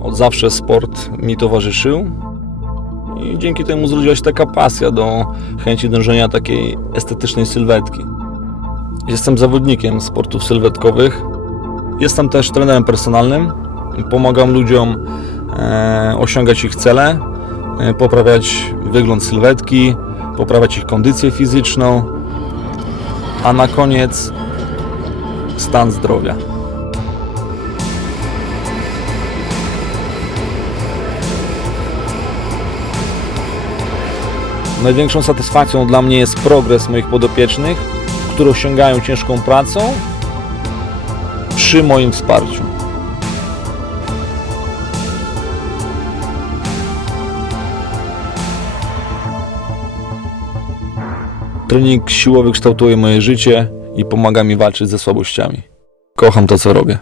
Od zawsze sport mi towarzyszył i dzięki temu zrodziła się taka pasja do chęci dążenia takiej estetycznej sylwetki. Jestem zawodnikiem sportów sylwetkowych. Jestem też trenerem personalnym. Pomagam ludziom e, osiągać ich cele, poprawiać wygląd sylwetki, poprawiać ich kondycję fizyczną, a na koniec stan zdrowia. Największą satysfakcją dla mnie jest progres moich podopiecznych, które osiągają ciężką pracą przy moim wsparciu. Trening siłowy kształtuje moje życie i pomaga mi walczyć ze słabościami. Kocham to, co robię.